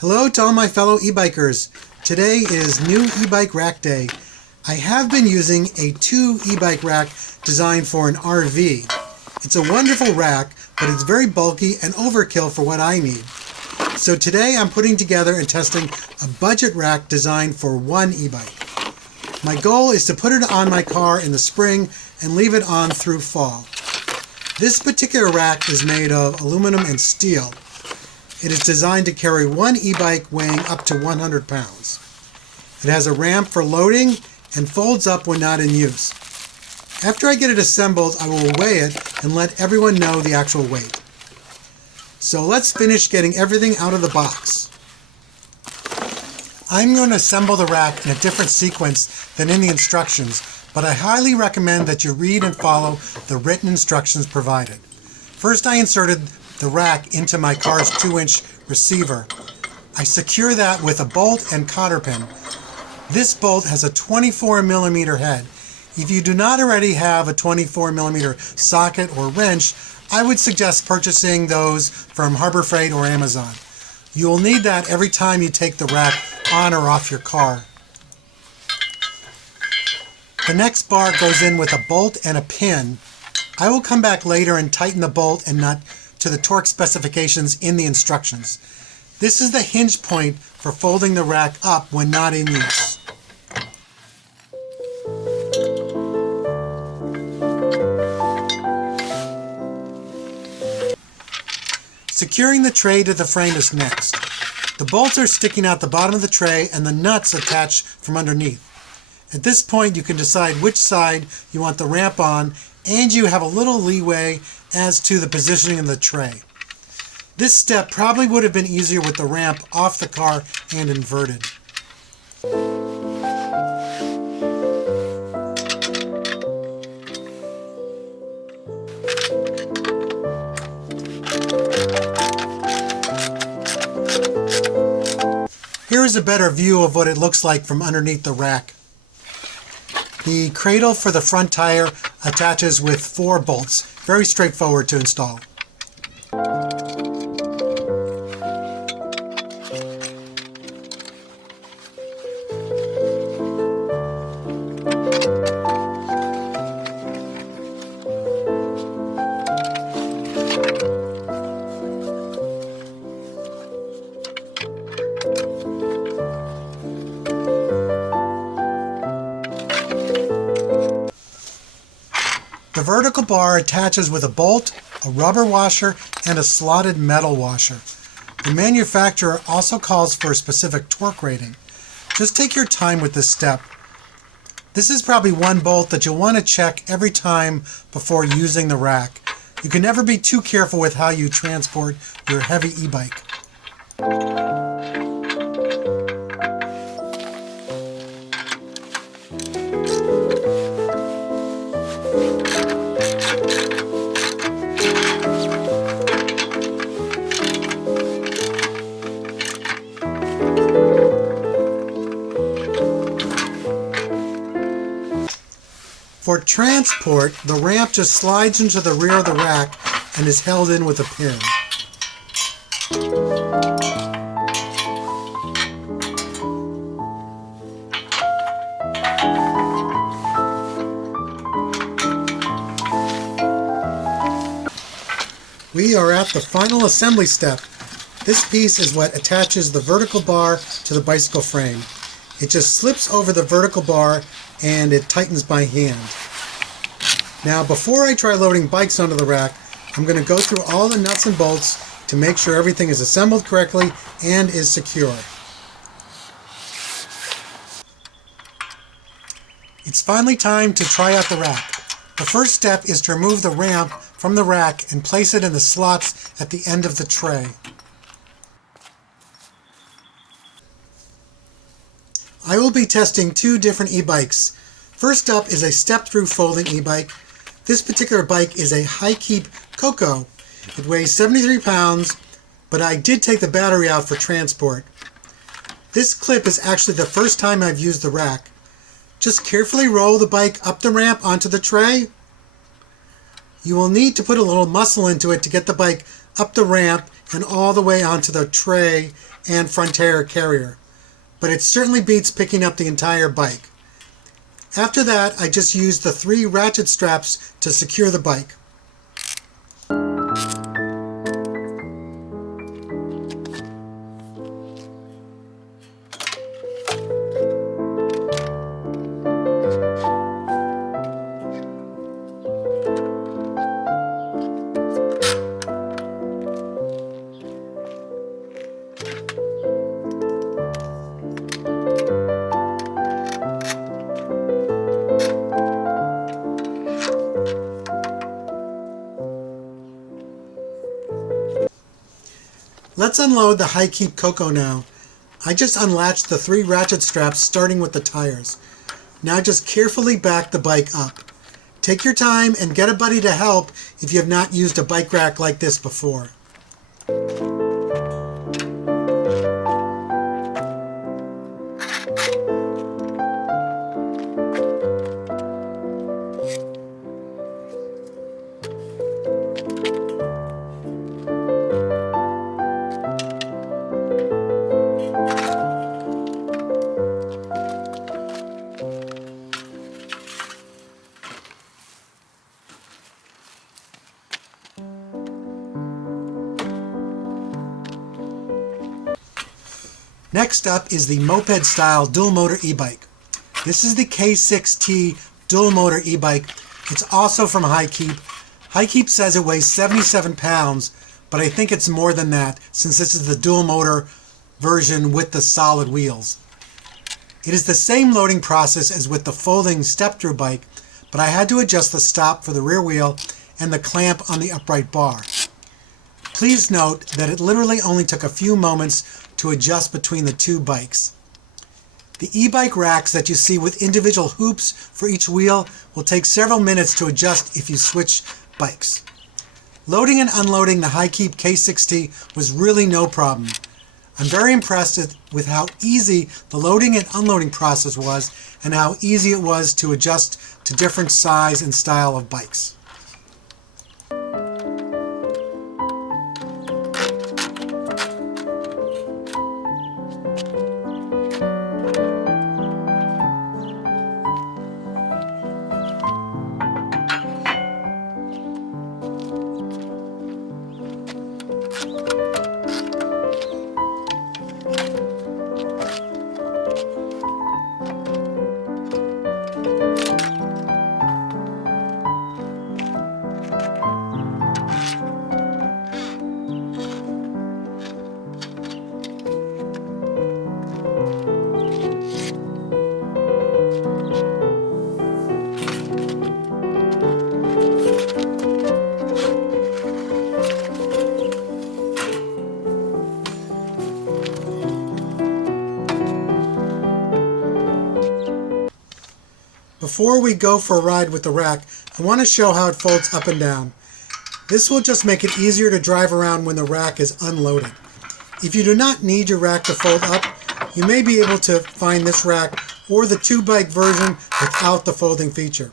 Hello to all my fellow e-bikers. Today is new e-bike rack day. I have been using a 2 e-bike rack designed for an RV. It's a wonderful rack, but it's very bulky and overkill for what I need. So today I'm putting together and testing a budget rack designed for 1 e-bike. My goal is to put it on my car in the spring and leave it on through fall. This particular rack is made of aluminum and steel. It is designed to carry 1 e-bike weighing up to 100 pounds. It has a ramp for loading and folds up when not in use. After I get it assembled, I will weigh it and let everyone know the actual weight. So let's finish getting everything out of the box. I'm going to assemble the rack in a different sequence than in the instructions, but I highly recommend that you read and follow the written instructions provided. First, I inserted the rack into my car's 2-inch receiver. I secure that with a bolt and cotter pin. This bolt has a 24mm head. If you do not already have a 24mm socket or wrench, I would suggest purchasing those from Harbor Freight or Amazon. You will need that every time you take the rack on or off your car. The next bar goes in with a bolt and a pin. I will come back later and tighten the bolt and nut to the torque specifications in the instructions. This is the hinge point for folding the rack up when not in use. Securing the tray to the frame is next. The bolts are sticking out the bottom of the tray and the nuts attach from underneath. At this point, you can decide which side you want the ramp on, and you have a little leeway as to the positioning of the tray. This step probably would have been easier with the ramp off the car and inverted. Here is a better view of what it looks like from underneath the rack. The cradle for the front tire attaches with 4 bolts. Very straightforward to install. The vertical bar attaches with a bolt, a rubber washer, and a slotted metal washer. The manufacturer also calls for a specific torque rating. Just take your time with this step. This is probably one bolt that you'll want to check every time before using the rack. You can never be too careful with how you transport your heavy e-bike. For transport, the ramp just slides into the rear of the rack and is held in with a pin. We are at the final assembly step. This piece is what attaches the vertical bar to the bicycle frame. It just slips over the vertical bar and it tightens by hand. Now, before I try loading bikes onto the rack, I'm going to go through all the nuts and bolts to make sure everything is assembled correctly and is secure. It's finally time to try out the rack. The first step is to remove the ramp from the rack and place it in the slots at the end of the tray. I will be testing 2 different e-bikes. First up is a step-through folding e-bike. This particular bike is a High-Keep Coco. It weighs 73 pounds, but I did take the battery out for transport. This clip is actually the first time I've used the rack. Just carefully roll the bike up the ramp onto the tray. You will need to put a little muscle into it to get the bike up the ramp and all the way onto the tray and Frontier carrier. But it certainly beats picking up the entire bike. After that, I just used the 3 ratchet straps to secure the bike. Let's unload the high keep Coco now. I just unlatched the 3 ratchet straps starting with the tires. Now just carefully back the bike up. Take your time and get a buddy to help if you have not used a bike rack like this before. Next up is the moped style dual motor e-bike. This is the K6T dual motor e-bike. It's also from High Keep. High Keep says it weighs 77 pounds, but I think it's more than that since this is the dual motor version with the solid wheels. It is the same loading process as with the folding step-through bike, but I had to adjust the stop for the rear wheel and the clamp on the upright bar. Please note that it literally only took a few moments to adjust between the 2 bikes. The e-bike racks that you see with individual hoops for each wheel will take several minutes to adjust if you switch bikes. Loading and unloading the High Keep K6T was really no problem. I'm very impressed with how easy the loading and unloading process was and how easy it was to adjust to different size and style of bikes. Before we go for a ride with the rack, I want to show how it folds up and down. This will just make it easier to drive around when the rack is unloaded. If you do not need your rack to fold up, you may be able to find this rack or the 2-bike version without the folding feature.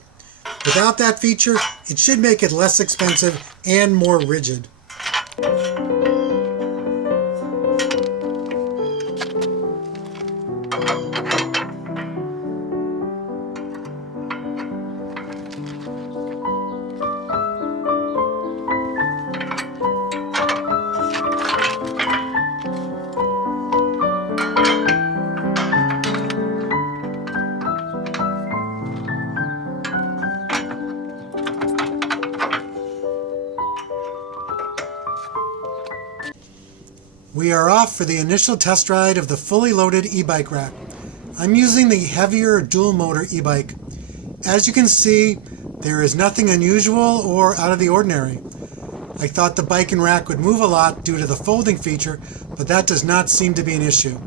Without that feature, it should make it less expensive and more rigid. We are off for the initial test ride of the fully loaded e-bike rack. I'm using the heavier dual motor e-bike. As you can see, there is nothing unusual or out of the ordinary. I thought the bike and rack would move a lot due to the folding feature, but that does not seem to be an issue.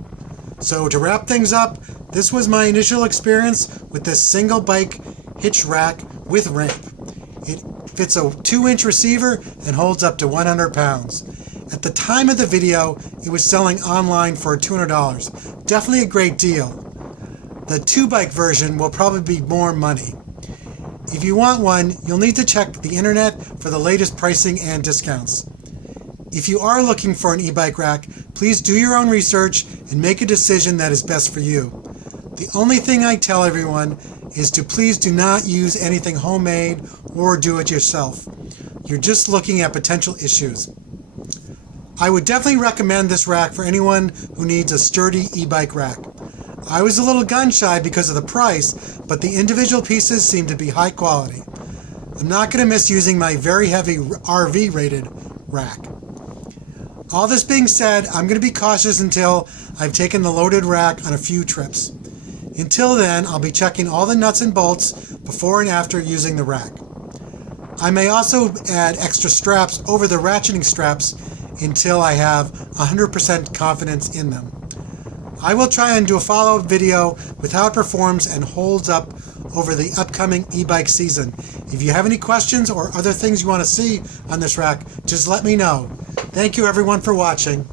So to wrap things up, this was my initial experience with this single bike hitch rack with ramp. It fits a 2-inch receiver and holds up to 100 pounds. At the time of the video, it was selling online for $200. Definitely a great deal. The 2-bike version will probably be more money. If you want one, you'll need to check the internet for the latest pricing and discounts. If you are looking for an e-bike rack, please do your own research and make a decision that is best for you. The only thing I tell everyone is to please do not use anything homemade or do it yourself. You're just looking at potential issues. I would definitely recommend this rack for anyone who needs a sturdy e-bike rack. I was a little gun shy because of the price, but the individual pieces seem to be high quality. I'm not going to miss using my very heavy RV rated rack. All this being said, I'm going to be cautious until I've taken the loaded rack on a few trips. Until then, I'll be checking all the nuts and bolts before and after using the rack. I may also add extra straps over the ratcheting straps until I have 100% confidence in them. I will try and do a follow-up video with how it performs and holds up over the upcoming e-bike season. If you have any questions or other things you want to see on this rack, just let me know. Thank you everyone for watching.